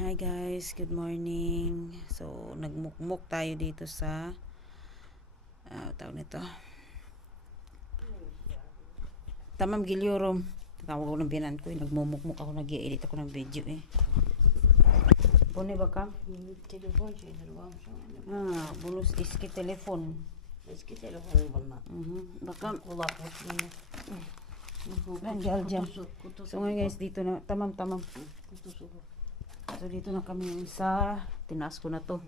Hi guys, good morning. So, nagmukmuk tayo dito sa tawag nito. Tamam Gilyorom. Tawag ko ng binan ko, nagmumukmuk ako, nag-i-edit ako ng video eh. Pune ba ka? Telefon şeyleri varmış ama Bunus eski telefon. eski telefonum bunlar. Baka Kulaklık yine. ben geleceğim. Kutusu. So ngayon guys, dito na, tamam. Kutusu bu. So dito na kami sa, tinaas ko na to.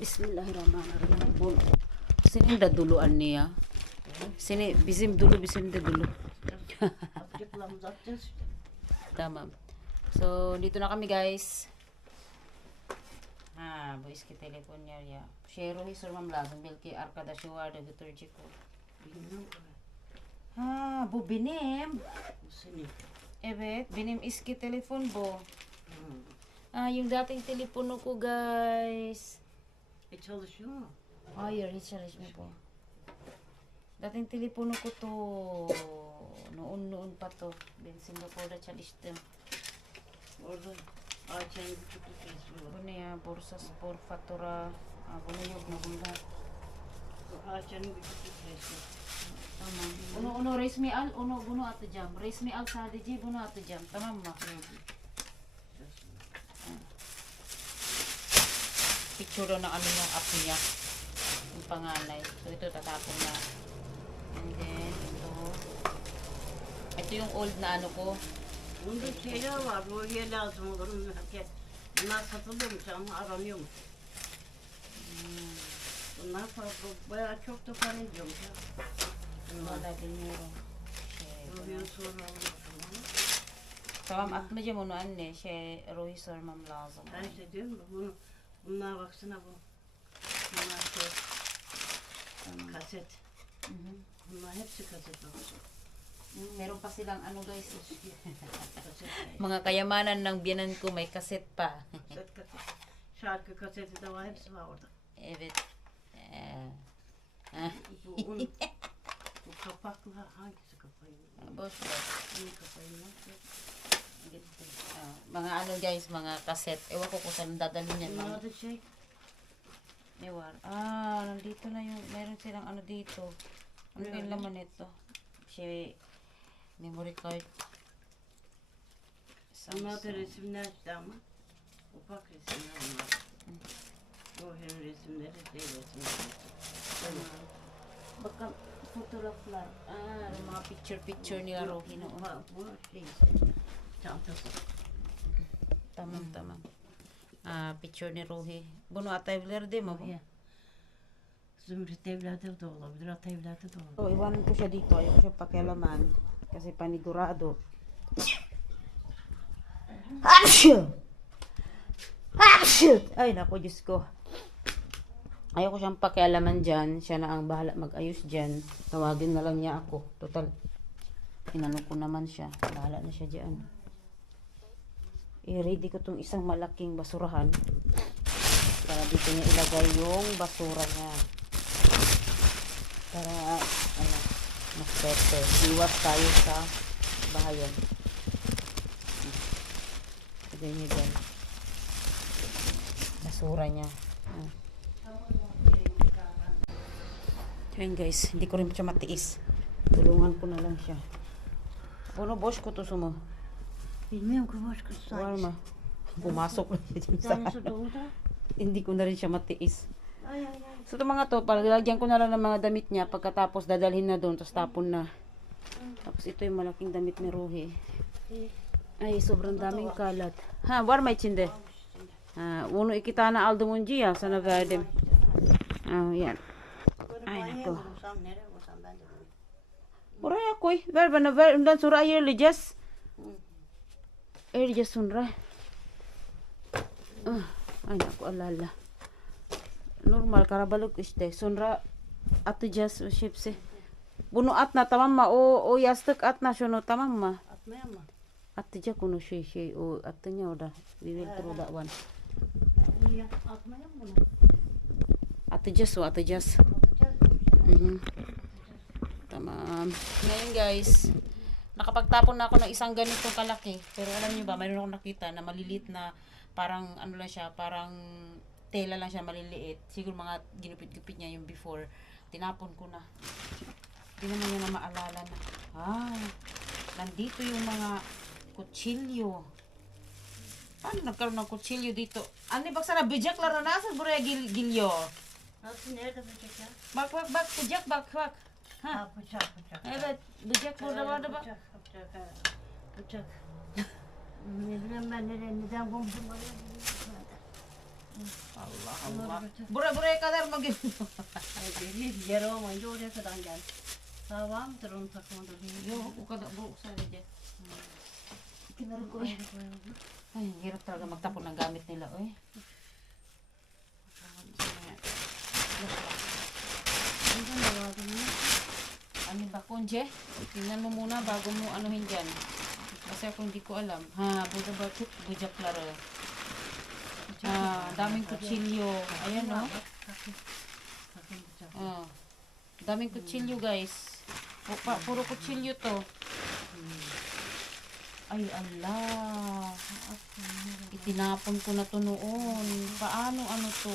Bismillahirrahmanirrahim. Sininda duluan niya. Bizim de dulu. Yapacaklarımızı atacağız işte. Tamam. So, dito na kami guys. Bu eski telefon ya. Şehruhi sormam lazım. Belki arkadaşı vardı götürecek o. Bilmiyorum. Bu benim. Bu senin. Evet, benim eski telefon bu. Hmm. Yung dating telepono ko guys. Çalışıyor mu? Hayır, hiç çalışmıyor bu. Dating telepono ko to. Noon pa to. Ben Singapore'da çalıştım. Orada Ayça'nın küçüklük resmi var. Bu ne ya? Borsa spor fatura. Bu ne yok na bunda. Bu Ayça'nın küçüklük resmi. Tamam. Onu resmi al. Bunu atacağım. Resmi al sadece bunu atacağım. Tamam mı? Picture na ano yung app niya. Yung panganay. So ito tatapon na. And then ito yung old na ano ko. Bunda şeyler var. Buraya lazım olur. Bunlar satılıyormuş ama aranıyormuş. Bunlar bayağı çok da para ediyormuş. Wala bilmiyorum. Buraya sonra almışım. Tamam atmayacağım onu anne. Ruhi sormam lazım. Ben işte diyorum da bunlar baksana bu. Bunlar şey, kaset. Bunlar hepsi kaset olsun. Meron pa silang ano guys. Kaset. Mga kayamanan ng biyanan ko may kaset pa. Kaset. Şarkı kaseti de var, hepsi var orada. Evet. Bu kapaklı hangisi kapayı? Boss boss. Bunun kapayı var. Mga ano guys, mga kaset. Ewan ko kung saan dadalhin yan. Bunlar da şey, Ewan. Nandito na yung, meron silang ano dito. Ano yung laman nito? Memory card. bunlar da resimler işte ama. Ufak resimler bunlar. Ruhi'nin resimleri, şey resimleri. Baka fotoğraflar. Mga picture nila Rohi noon. Bu şey işte, çantası. Tamam. Picture ni Rohi. Bunu atayabilir mo? Ruhi. Zümrüt evladı da olabilir, ata evladı da olabilir. So, iwanan ko siya dito. Ayaw ko siya pakialaman. Kasi panigurado. Ay, naku, Diyos ko. Ayaw ko siyang pakialaman dyan. Siya na ang bahala mag-ayos dyan. Tawagin na lang niya ako. Total, inano ko naman siya. Bahala na siya dyan. I-ready ko tong isang malaking basurahan. Para dito niya ilagay yung basura niya. Para, mas better. Iwas tayo sa bahayan. Lagay niya dyan. Basura niya. Ayun guys, hindi ko rin siya matiis. Tulungan ko na lang siya. Ano boss ko to sumo? Bilmiyorum ki başka Var sanki. mı? Pumasok na siya dyan sa Tanesi doğuda. Hindi ko na rin siya matiis. Ay. So ito mga to, palagyan ko na lang ng mga damit niya. Pagkatapos dadalhin na doon, tapos tapon na. Tapos ito yung malaking damit ni Ruhi. Ay, sobrang daming kalat. Var mı içinde? Onu iki tane aldım önce ya sana verdim. Yan. Ay, nako. Nereye vursam ben de vururum. Oraya koy. Ver bana ver. Ondan sonra ayırlayacağız. Ayıracağız sonra. Ay naku Allah. Normal karabalık işte. Sonra atacağız o hepsi. Bunu atma tamam mı? O yastık atma şunu tamam mı? Atmaya mı? Atacak onu o attın ya orada. We will throw that one. Niye? Atmaya mı bunu? Atacağız. Atacağız. Tamam. Ngayon guys, nakapagtapon na ako ng isang ganito kalaki. Pero alam niyo ba, mayroon akong nakita na maliliit na parang ano lang siya, parang tela lang siya, maliliit. Siguro mga ginupit-gupit niya yung before. Tinapon ko na. Hindi naman niya na maalala na. Nandito yung mga kutsilyo. Paano nagkaroon ng kutsilyo dito? Ano ba sana bijak lang na nasa buraya gilyo? Nasıl nerede bıçak ya? Bak, bijak, bak. Ha? Ha bıçak. Evet, bijak burada vardı bak. Bıçak. Bıçak. Ne bileyim ben neden komşum var ya. Allah. Buraya kadar mı geliyor? Belli yer olmayınca oraya kadar geldi. Daha var mıdır onun takımında bilmiyorum. Yok, o kadar, bu sadece. Kenara koy. Ay, hirap talaga magtapon ng gamit nila, oy. Ano ba, Konje? Tingnan mo muna bago mo anuhin dyan. Kasi ako hindi ko alam. Ha, buda ba, bujak laro. Daming kutsilyo. Ayan, no? Daming kutsilyo, guys. Puro kutsilyo to. Ay, Allah. Itinapon ko na to noon. Paano ano to?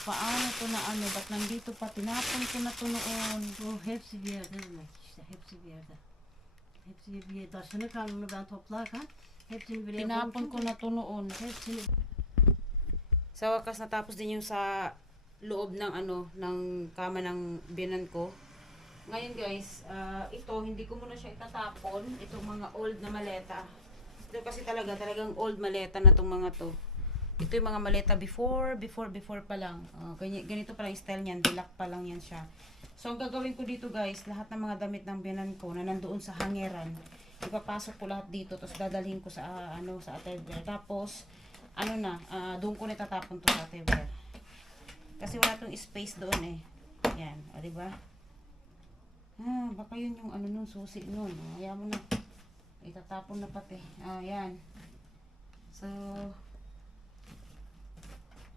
Paano to na ano? Ba't nandito pa? Tinapon ko na to noon. Bu hepsi bir yerde demek işte. Hepsi bir yerde. Hepsi bir yerde. Taşını kanunu ben toplarken hepsini bir yere Tinapon ko na to noon. Hepsini Sa wakas natapos din yung sa loob ng ano, ng kama ng biyanan ko. Ngayon guys, ito hindi ko muna siya itatapon, itong mga old na maleta. Ito kasi talagang old maleta na tong mga to. Ito yung mga maleta before pa lang. Ganito pa lang yung style niyan, bilak pa lang yan siya. So ang gagawin ko dito guys, lahat ng mga damit ng biyanan ko na nandoon sa hangeran, ipapasok ko lahat dito, tapos dadalhin ko sa sa atelier. Tapos doon ko na itatapon to sa atelier. Kasi wala tong space doon eh. Yan, o diba? Baka yun yung nun, susi nun. Ayaw mo na. Itatapon na pati. Yan. So,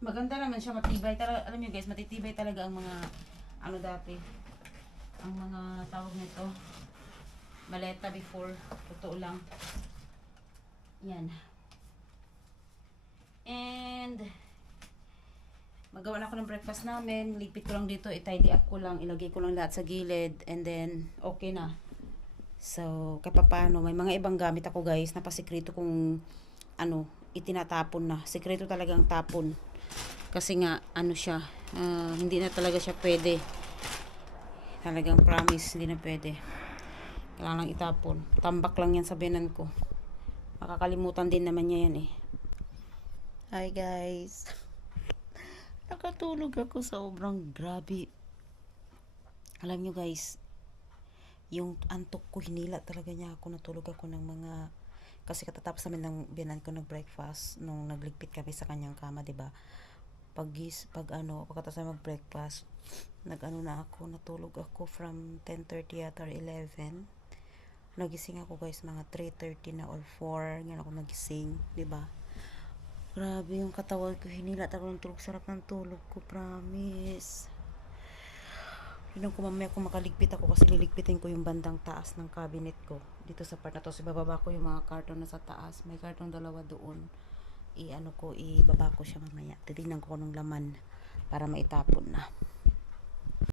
maganda naman siya, matibay. Alam nyo guys, matitibay talaga ang mga, dati. Ang mga tawag nito. Maleta before. Totoo lang. Yan. And, magawa na ako ng breakfast namin. Ligpit ko lang dito, i-tidy up ko lang, ilagay ko lang lahat sa gilid, and then okay na. So, paano, may mga ibang gamit ako guys, napasikreto kung itinatapon na. Sikreto talagang tapon. Kasi nga, siya, hindi na talaga siya pwede. Talagang promise, hindi na pwede. Kailangan lang itapon. Tambak lang yan sa biyanan ko. Makakalimutan din naman niya yan eh. Hi guys. Nakatulog ako sa sobrang grabe. Alam nyo guys, yung antok ko, hinila talaga niya ako. Natulog ako ng mga, kasi katatapos namin ng biyanan ko breakfast nung nagligpit kami sa kanyang kama, diba? Pagkatapos namin mag-breakfast, na ako, natulog ako from 10:30 at 11. Nagising ako guys, mga 3:30 na or 4, ngayon ako nagising, diba? Grabe yung katawan ko, hinila talaga ng tulog. Sarap ng tulog ko, promise. Yun ko mamaya kung makaligpit ako, kasi liligpitin ko yung bandang taas ng cabinet ko. Dito sa part na to, ibababa ko yung mga karton na sa taas. May karton 2 doon. Ibaba ko siya mamaya. Titignan ko nung laman para maitapon na.